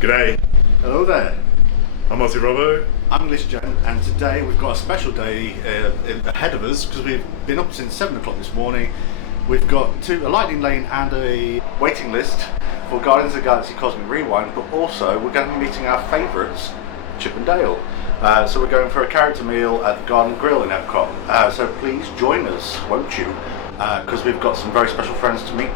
G'day. Hello there. I'm Aussie Robbo. I'm English Jen, and today we've got a special day ahead of us because we've been up since 7 o'clock this morning. We've got a lightning lane and a waiting list for Guardians of the Galaxy Cosmic Rewind, but also we're going to be meeting our favourites, Chip and Dale. So we're going for a character meal at the Garden Grill in Epcot. So please join us, won't you? Because we've got some very special friends to meet.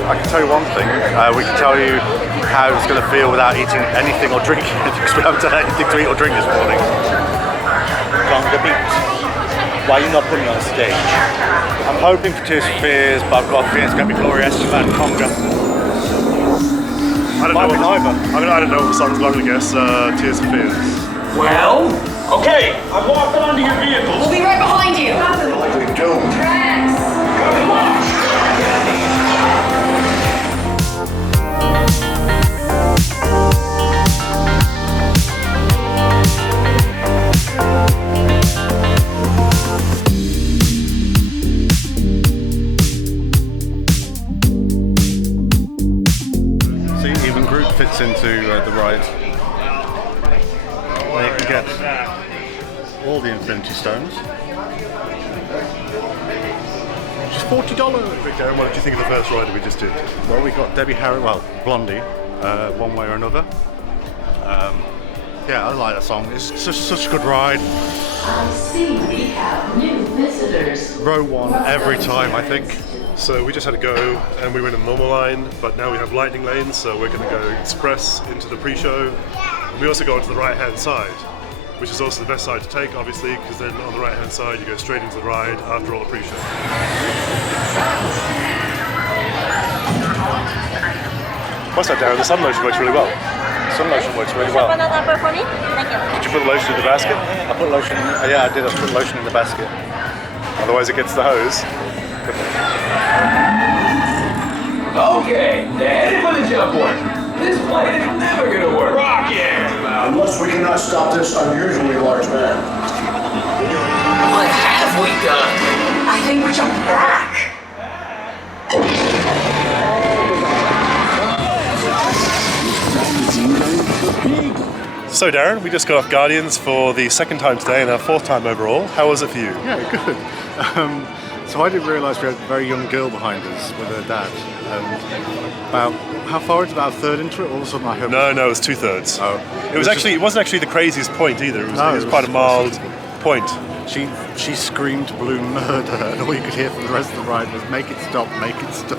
I can tell you one thing, we can tell you how it's going to feel without eating anything or drinking because we haven't done anything to eat or drink this morning. Conga beat. Why are you not putting it on stage? I'm hoping for Tears for Fears, but I've got a feeling it's going to be Gloria Estefan and Conga. I don't know what the song's going to guess. Tears for Fears. Well, okay, I'm walking onto your vehicle. We'll be right behind you. We don't. Tracks. Come on. See, even Groot fits into the ride. There you can get all the Infinity Stones. Just $40. Quick, Darren, what did you think of the first ride we just did? Well, we got Debbie Harry, Blondie, one way or another. Yeah, I like that song. It's such a good ride. I see we have new visitors. Row one every time, I think. So we just had to go and we went in the normal line, but now we have lightning lanes, so we're going to go express into the pre-show. And we also go onto the right-hand side, which is also the best side to take, obviously, because then on the right-hand side you go straight into the ride after all the pre-show. What's that, Darren? The sun lotion works really well. Sun lotion works really well. Banana apple for me? Thank you. Did you put the lotion in the basket? I put lotion, yeah, I did. I put lotion in the basket. Otherwise it gets the hose. Okay, headed for the jump point. This plane is never gonna work. Rocket! Unless we cannot stop this unusually large man. What have we done? I think we jumped back. So Darren, we just got off Guardians for the second time today and our fourth time overall. How was it for you? Yeah, good. So I didn't realise we had a very young girl behind us with her dad. About how far into about a third into it? All of a sudden I heard. No, it was 2/3. Oh, It wasn't actually the craziest point either. It was quite a mild point. She screamed blue murder, and all you could hear from the rest of the ride was "Make it stop, make it stop."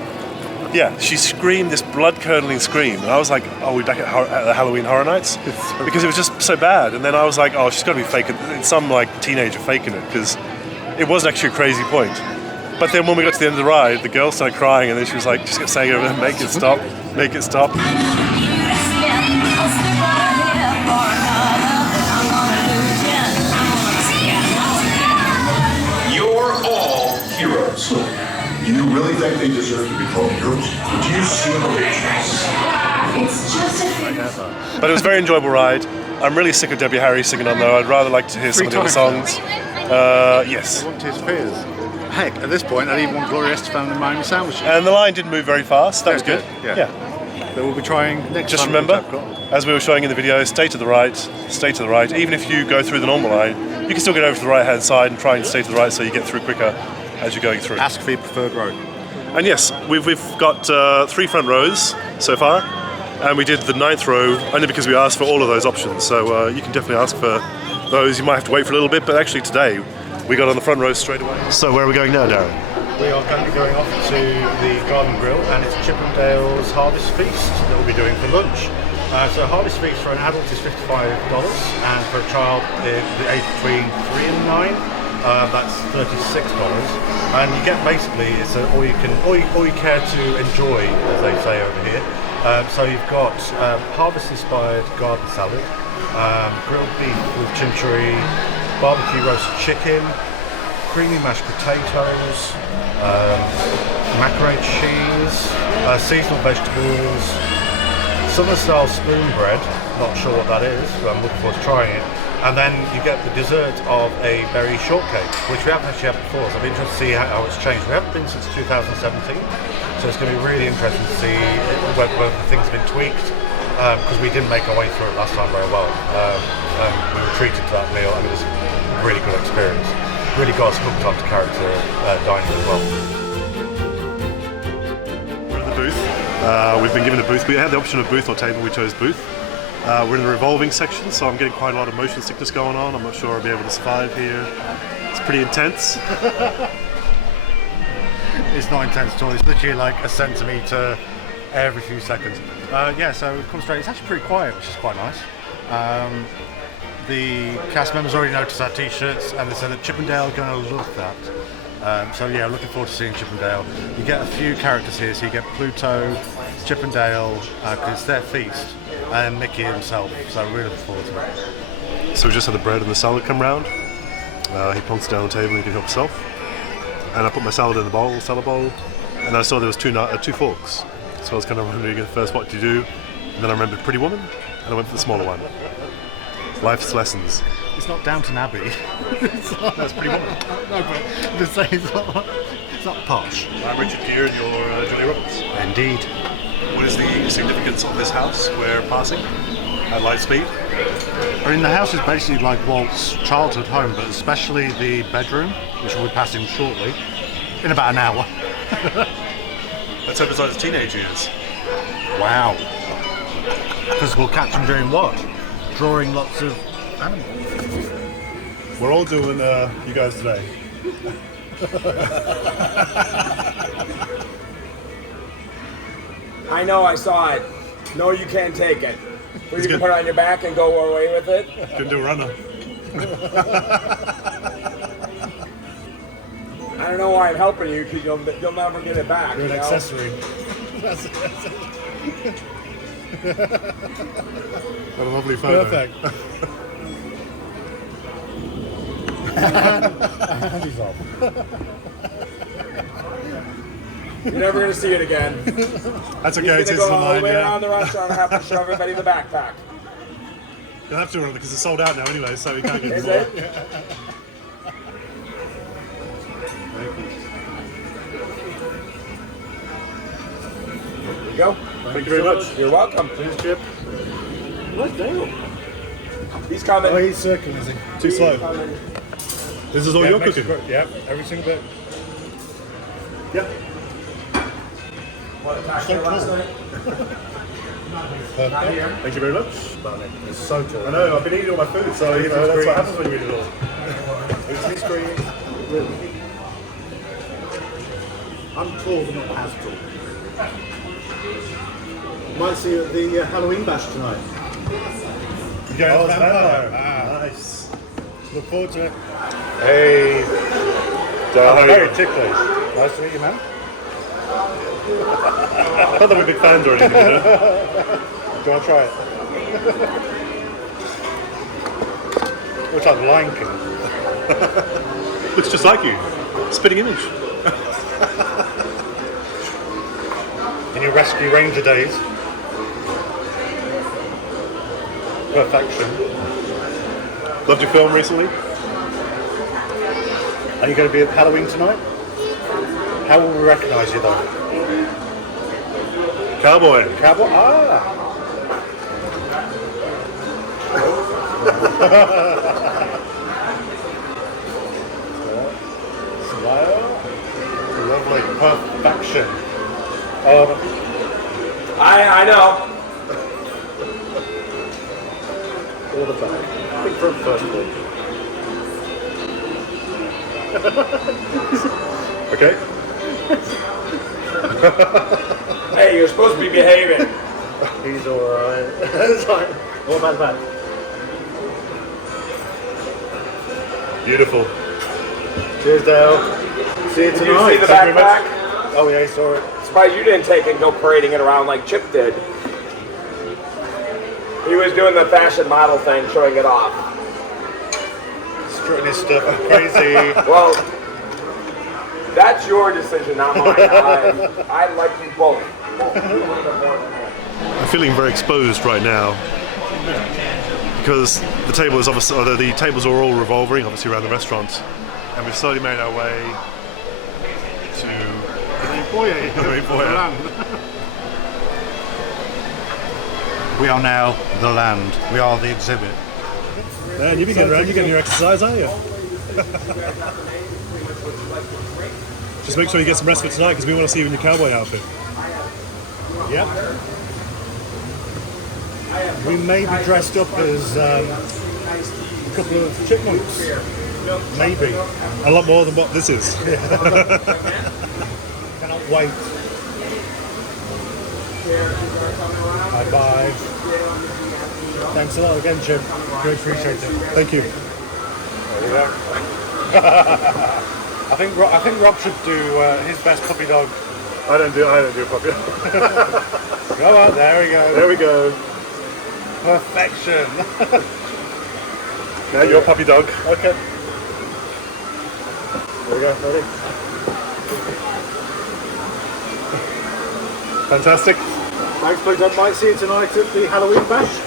Yeah, she screamed this blood-curdling scream, and I was like, "Oh, we're back at the Halloween Horror Nights," because it was just so bad. And then I was like, "Oh, she's got to be faking it. Some like teenager faking it," because it wasn't actually a crazy point. But then when we got to the end of the ride, the girl started crying, and then she was like, just kept saying over there, "Make it stop, make it stop." You're all heroes. You really think they deserve to be called heroes? Did you see the pictures? It's just a But it was a very enjoyable ride. I'm really sick of Debbie Harry singing on though. I'd rather like to hear some of the other songs. Yes. I want Tears for Fears. Heck, at this point, I'd even want Gloria Estefan and Miami sandwiches. And the line didn't move very fast. That was good. Yeah. But we'll be trying next Just time. remember, as we were showing in the video, stay to the right, stay to the right. Even if you go through the normal line, you can still get over to the right-hand side and try and stay to the right so you get through quicker as you're going through. Ask for your preferred road. And yes, we've got 3 front rows so far, and we did the 9th row only because we asked for all of those options. So you can definitely ask for those. You might have to wait for a little bit, but actually today we got on the front row straight away. So where are we going now, Darren? We are going to be going off to the Garden Grill, and it's Chip and Dale's Harvest Feast that we'll be doing for lunch. So Harvest Feast for an adult is $55, and for a child the age between 3 and 9, that's $36. And you get basically it's all you care to enjoy, as they say over here. So you've got harvest-inspired garden salad, grilled beef with chimichurri, barbecue roasted chicken, creamy mashed potatoes, macaroni cheese, seasonal vegetables, southern-style spoon bread. Not sure what that is, but I'm looking forward to trying it. And then you get the dessert of a berry shortcake, which we haven't actually had before, so I'll be interested to see how it's changed. We haven't been since 2017, so it's going to be really interesting to see whether things have been tweaked, because we didn't make our way through it last time very well. We were treated to that meal, and it was a really good experience. Really got us hooked onto character dining as well. We're in the booth. We've been given a booth. We had the option of booth or table. We chose booth. We're in the revolving section, so I'm getting quite a lot of motion sickness going on. I'm not sure I'll be able to survive here. It's pretty intense. It's not intense at all. It's literally like a centimetre every few seconds. So it comes straight. It's actually pretty quiet, which is quite nice. The cast members already noticed our t-shirts, and they said that Chippendale are going to love that. Looking forward to seeing Chippendale. You get a few characters here, so you get Pluto, Chippendale, because it's their feast, and Mickey himself, so really looking forward to it. So we just had the bread and the salad come round. He plonks it down on the table and he can help himself. And I put my salad in the salad bowl, and I saw there was two forks. So I was kind of wondering at first what to do, and then I remembered Pretty Woman, and I went for the smaller one. Life's lessons. It's not Downton Abbey. That's Pretty Woman. No, but the same. It's not posh. I'm Richard Gere and you're Julia Roberts. Indeed. What is the significance of this house we're passing at light speed? I mean, the house is basically like Walt's childhood home, but especially the bedroom, which we'll be passing shortly, in about an hour. Let's hope it's like his teenage years. Wow. Because we'll catch him doing what? Drawing lots of animals. We're all doing you guys today. I know, I saw it. No, you can't take it. Or you can put it on your back and go away with it. Can do a runner. I don't know why I'm helping you, because you'll never get it back. You're an accessory. What a lovely photo. Perfect. He's off. You're never going to see it again. That's He's okay, going to go all the way around the restaurant and have to show everybody the backpack. You'll have to order because it's sold out now anyway, so we can't get Is more. it? There you go. Thank you very much. You're welcome. Cheers, Chip. What's Dale? He's coming. Oh, he's circling, is he? Too slow. This is all you're cooking? Yep, every single bit. Yep. What, back here last night? Not here. Thank you very much. It's so good. I know, I've been eating all my food, so you know, that's what happens when you eat it all. It's his screen. I'm tall, but not as tall. Might see you at the Halloween bash tonight. Yeah, vampire. Nice. Look forward to it. Hey. Very ticklish. Nice to meet you, man. Not that we're big fans or anything, you know? Do you want to try it? Looks like Lion King. Looks just like you. Spitting image. In your Rescue Ranger days. Perfection. Loved your film recently? Are you going to be at Halloween tonight? How will we recognise you though? Cowboy. Cowboy? Ah! Smile. Lovely. Perfection. I know. All the back. Big front first, please. Okay. Hey, you're supposed to be behaving. He's alright. It's like, what about that? Beautiful. Cheers, Dale. See you tonight. Did you see the backpack? Oh yeah, he saw it. Surprised you didn't take it and go parading it around like Chip did. He was doing the fashion model thing, showing it off. Strutting his stuff crazy. Well, that's your decision, not mine. I like you both. I'm feeling very exposed right now because the table is obviously, or the tables are all revolving, obviously around the restaurant, and we've slowly made our way to the foyer. We are now the land. We are the exhibit. Man, you've been getting around. You're getting your exercise, aren't you? Just make sure you get some rest for tonight because we want to see you in your cowboy outfit. Yep. We may be dressed up as a couple of chipmunks. Maybe. A lot more than what this is. Cannot wait. Bye-bye. Thanks a lot again, Jim. Really appreciate it. Thank you. I think Rob should do his best puppy dog. I don't do a puppy. Go on, there we go. There we go. Perfection. Now your puppy dog. Okay. There we go. Ready? Fantastic. Thanks, Pluto. Might see you tonight at the Halloween bash.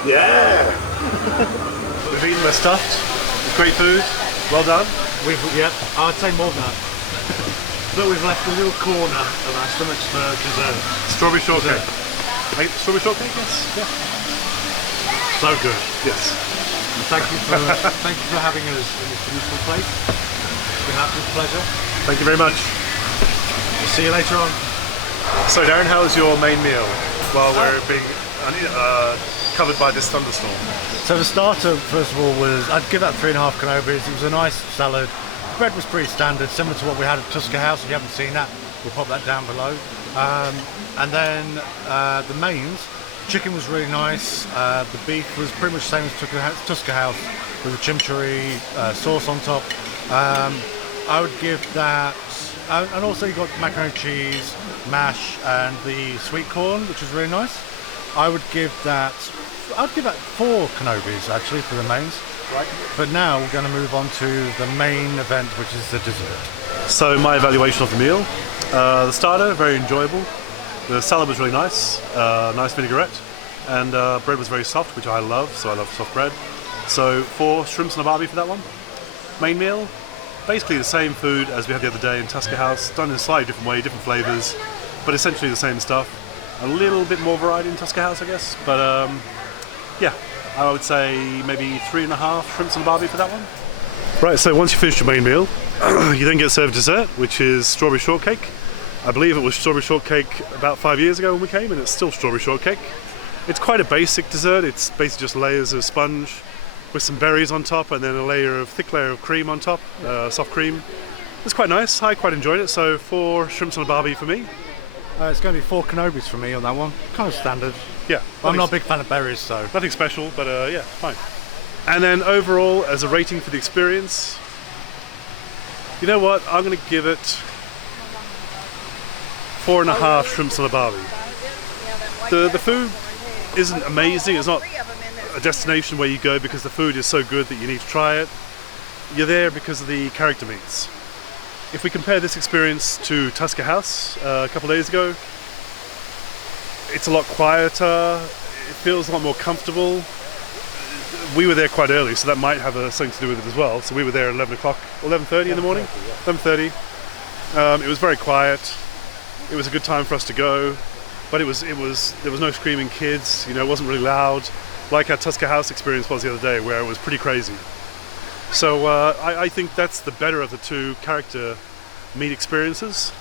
Yeah. We've eaten, we're stuffed. Great food. Well done. I'd say more than that. But we've left a little corner of our stomachs for dessert. Strawberry shortcake. Strawberry shortcake? Yes. Yeah. So good. Yes. And thank you for having us in this beautiful place. It's been an absolute pleasure. Thank you very much. We'll see you later on. So Darren, how was your main meal while we're being covered by this thunderstorm? So the starter, first of all, was, I'd give that 3.5 canobas. It was a nice salad. Bread was pretty standard, similar to what we had at Tusker House. If you haven't seen that, we'll pop that down below. And then the mains, chicken was really nice. The beef was pretty much the same as Tusker House with the chimichurri sauce on top. I would give that, and also you got macaroni and cheese, mash, and the sweet corn, which was really nice. I'd give that 4 canobas actually for the mains. Right. But now we're going to move on to the main event, which is the dessert. So my evaluation of the meal, the starter, very enjoyable. The salad was really nice, nice vinaigrette, and bread was very soft, which I love, so I love soft bread. So 4 shrimps on a barbie for that one. Main meal, basically the same food as we had the other day in Tusker House, done in a slightly different way, different flavours, but essentially the same stuff. A little bit more variety in Tusker House, I guess, but yeah. I would say maybe 3.5 shrimps on the barbie for that one. Right, so once you finish your main meal, you then get served dessert, which is strawberry shortcake. I believe it was strawberry shortcake about 5 years ago when we came, and it's still strawberry shortcake. It's quite a basic dessert. It's basically just layers of sponge with some berries on top, and then a thick layer of cream on top, soft cream. It's quite nice. I quite enjoyed it. So 4 shrimps on a barbie for me. It's going to be 4 canobas for me on that one. Kind of standard. Yeah. I'm not a big fan of berries, so. Nothing special, but yeah, fine. And then overall, as a rating for the experience, you know what? I'm going to give it 4.5 shrimps on a barbie. The food isn't amazing. It's not a destination where you go because the food is so good that you need to try it. You're there because of the character meets. If we compare this experience to Tusker House a couple of days ago, it's a lot quieter, it feels a lot more comfortable. We were there quite early, so that might have something to do with it as well. So we were there at 11 o'clock, 11:30 in the morning, 11:30. It was very quiet. It was a good time for us to go, but there was no screaming kids. You know, it wasn't really loud, like our Tusker House experience was the other day, where it was pretty crazy. So I think that's the better of the 2 character meet experiences.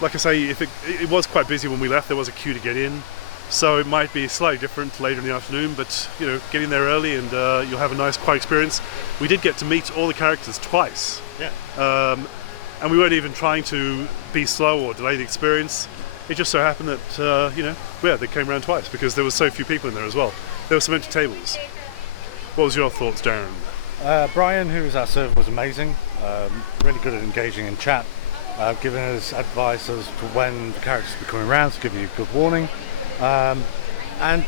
Like I say, if it was quite busy when we left, there was a queue to get in, so it might be slightly different later in the afternoon, but you know, get in there early and you'll have a nice quiet experience. We did get to meet all the characters twice. Yeah. And we weren't even trying to be slow or delay the experience. It just so happened that they came around twice because there was so few people in there as well. There were some empty tables. What was your thoughts, Darren? Brian, who was our server, was amazing. Really good at engaging in chat, giving us advice as to when the characters will be coming around to give you a good warning. And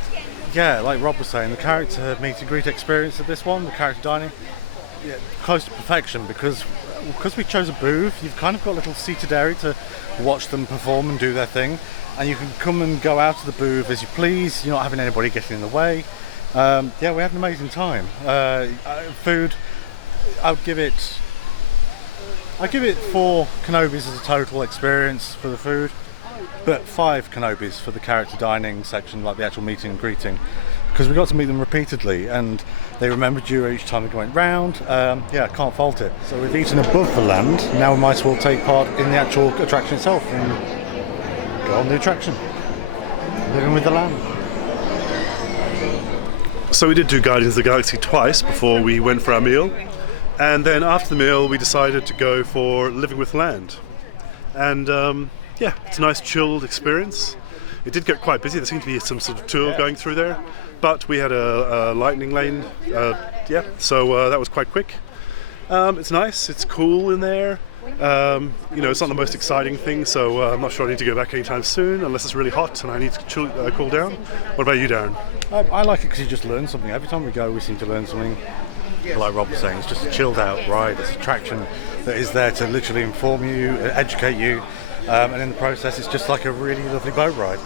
Yeah, like Rob was saying, the character meet and greet experience of this one, the character dining, close to perfection because we chose a booth. You've kind of got a little seated area to watch them perform and do their thing, and you can come and go out of the booth as you please. You're not having anybody getting in the way. Yeah, we had an amazing time. Food, I'd give it 4 Kenobis as a total experience for the food, but 5 Kenobis for the character dining section, like the actual meeting and greeting, because we got to meet them repeatedly and they remembered you each time we went round. Yeah, can't fault it. So we've eaten above the land, now we might as well take part in the actual attraction itself and go on the attraction, living with the land. So we did do Guardians of the Galaxy twice before we went for our meal, and then after the meal we decided to go for Living with Land. And yeah, it's a nice chilled experience. It did get quite busy, there seemed to be some sort of tour going through there, but we had a lightning lane, yeah, so that was quite quick. It's nice, it's cool in there. You know, it's not the most exciting thing, so I'm not sure I need to go back anytime soon unless it's really hot and I need to cool down. What about you, Darren? I like it because you just learn something. Every time we go, we seem to learn something. Like Rob was saying, it's just a chilled out ride. It's an attraction that is there to literally inform you, educate you, and in the process, it's just like a really lovely boat ride.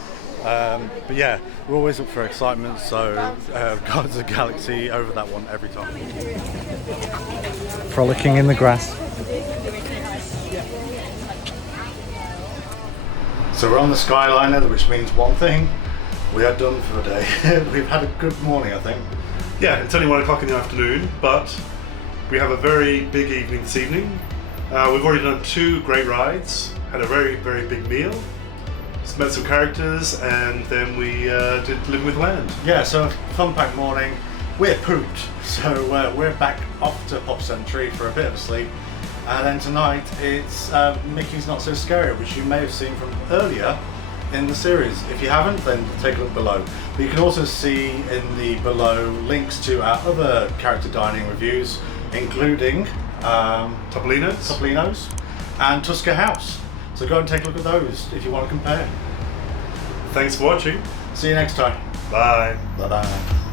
But yeah, we're always up for excitement, so Guardians of the Galaxy over that one every time. Frolicking in the grass. So we're on the Skyliner, which means one thing: we are done for the day. We've had a good morning, I think. Yeah, it's only 1 o'clock in the afternoon, but we have a very big evening this evening. We've already done 2 great rides, had a very, very big meal, met some characters, and then we did Living with Land. Yeah, so fun-packed morning. We're pooped, so we're back off to Pop Century for a bit of a sleep. And then tonight it's Mickey's Not So Scary, which you may have seen from earlier in the series. If you haven't, then take a look below. But you can also see in the below links to our other character dining reviews, including Topolino's and Tusker House. So go and take a look at those if you want to compare. Thanks for watching. See you next time. Bye. Bye-bye.